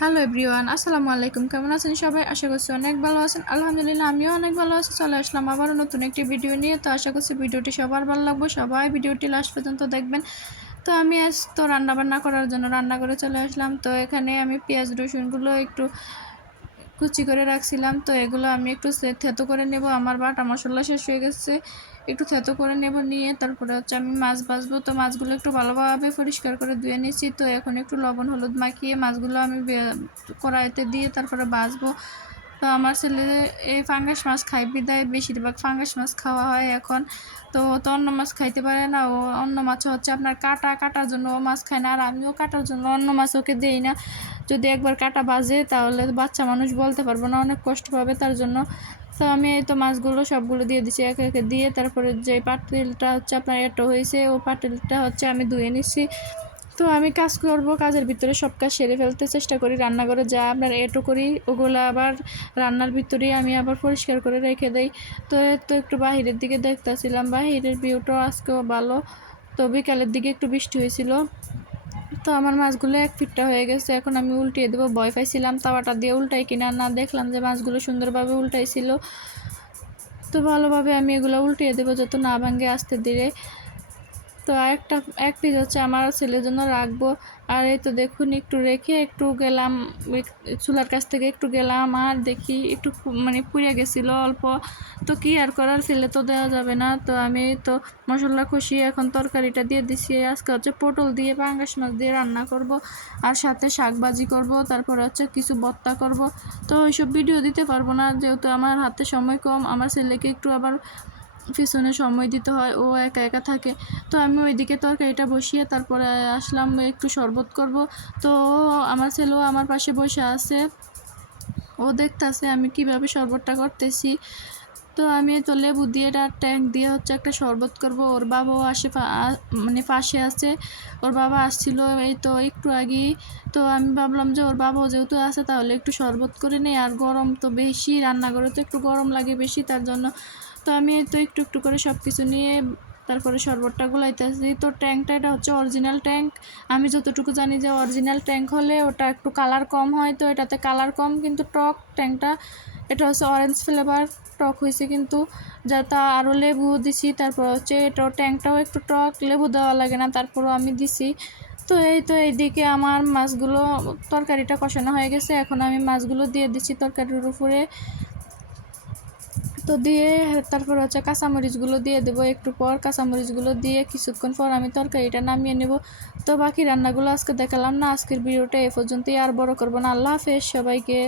Hello everyone, আসসালামু আলাইকুম। কেমন আছেন সবাই? আশা করছি অনেক ভালো আছেন। আলহামদুলিল্লাহ আমিও অনেক ভালো আছি। চলে আসলাম আবারও নতুন একটি ভিডিও নিয়ে। তো আশা করছি ভিডিওটি সবার ভালো লাগবে। সবাই ভিডিওটি লাস্ট পর্যন্ত দেখবেন। তো আমি আজ তো রান্নাবান্না করার জন্য রান্নাঘরে চলে আসলাম। তো এখানে আমি পেঁয়াজ রসুনগুলো একটু কুচি করে রাখছিলাম। তো এগুলো আমি একটু থেতো করে নেব। আমার বাটা মশলা শেষ হয়ে গেছে, একটু থেতো করে নেব। নিয়ে তারপরে আমি মাছ ভাজবো। তো মাছগুলো একটু ভালোভাবে পরিষ্কার করে ধুয়ে নিয়েছি। তো এখন একটু লবণ হলুদ মাখিয়ে মাছগুলো আমি কড়াইতে দিয়ে তারপরে ভাজবো। তো আমার ছেলে এই ফাঙ্গাস মাছ খায় বিদায় বেশিরভাগ ফাঙ্গাস মাছ খাওয়া হয় এখন। তো অন্য মাছ খাইতে পারে না। ও অন্য মাছ আপনার কাটার জন্য ও মাছ খায় না, আর আমিও কাটার জন্য অন্য মাছ ওকে দিই না। যদি একবার কাটা বাজে তাহলে বাচ্চা মানুষ বলতে পারবো না, অনেক কষ্ট পাবে তার জন্য। তো আমি এই তো মাছগুলো সবগুলো দিয়ে দিচ্ছি একে একে দিয়ে। তারপরে যে পাতিলটা আপনার এঁটো হয়েছে ও পাতিলটা আমি ধুয়ে নিচ্ছি। তো আমি কাজ করব, কাজের ভিতরে সব কাজ সেরে ফেলতে চেষ্টা করি। রান্নাঘরে যা আপনার এঁটো করি ওগুলো আবার রান্নার ভিতরেই আমি আবার পরিষ্কার করে রেখে দেই। তো একটু বাহিরের দিকে দেখতেছিলাম, বাহিরের ভিউটাও আজকেও ভালো। তো বিকালের দিকে একটু বৃষ্টি হয়েছিল। তো আমার মাছগুলো এক ফিটটা হয়ে গেছে, এখন আমি উল্টিয়ে দেবো। ভয় পাইছিলাম তাওয়াটা দিয়ে উল্টাই কিনা, না দেখলাম যে মাছগুলো সুন্দরভাবে উল্টাইছিল। তো ভালোভাবে আমি এগুলো উল্টিয়ে দেবো যত না ভাঙে আস্তে ধীরে। তো এক পিস আমার ছেলের জন্য রাখবো। আর এই তো দেখুন একটু রেখে একটু গেলাম চুলার কাছ থেকে একটু গেলাম, আর দেখি একটু পুড়ে গেছিলো অল্প। তো কি আর করার, ফেলে তো দেওয়া যাবে না। তো আমি তো মশলা কষিয়ে এখন তরকারিটা দিয়ে দিছি। আজকে পটল দিয়ে পাঙ্গাস মাছ দিয়ে রান্না করব, আর সাথে শাক ভাজি করব, তারপরে কিছু ভর্তা করব। তো ওইসব ভিডিও দিতে পারবো না যেহেতু আমার হাতে সময় কম। আমার ছেলেকে একটু আবার পিছনে সময় দিতে হয়, ও একা একা থাকে। তো আমি ওইদিকে তরকারিটা বসিয়ে তারপরে আসলাম একটু শরবত করব। তো আমার ছেলেও আমার পাশে বসে আছে, ও দেখতেছে আমি কিভাবে শরবতটা করতেছি। তো আমি তো লেবু দিয়ে ট্যাঙ্ক দিয়ে একটা শরবত করব। ওর বাবাও পাশে আছে, ওর বাবা আসছিল এই তো একটু আগেই। তো আমি ভাবলাম যে ওর বাবাও যেহেতু আছে তাহলে একটু শরবত করে নেই। আর গরম তো বেশি, রান্নাঘরে তো একটু গরম লাগে বেশি, তার জন্য। তো আমি তো একটু একটু করে সব কিছু নিয়ে তারপরে শরবতটা গুলাইতেছি। তো ট্যাঙ্কটা এটা অরিজিনাল ট্যাঙ্ক। আমি যতটুকু জানি যে অরিজিনাল ট্যাঙ্ক হলে ওটা একটু কালার কম হয়। তো এটাতে কালার কম কিন্তু টক ট্যাঙ্কটা। এটা অরেঞ্জ ফ্লেভার, টক হয়েছে কিন্তু। তা আরও লেবু দিছি। তারপর এটা ট্যাঙ্কটাও একটু টক, লেবু দেওয়া লাগে না, তারপরও আমি দিছি। তো এইদিকে আমার মাছগুলো তরকারিটা কষানো হয়ে গেছে, এখন আমি মাছগুলো দিয়ে দিচ্ছি তরকারির উপরে। তো দিয়ে তারপর কাঁচামরিচগুলো দিয়ে দেবো একটু পর। কাঁচামরিচগুলো দিয়ে কিছুক্ষণ পর আমি তরকারিটা নামিয়ে নেব। তো বাকি রান্নাগুলো আজকে দেখালাম না। আজকের ভিডিওটা এ পর্যন্তই, আর বড় করবো না। আল্লাহ হাফেজ সবাইকে।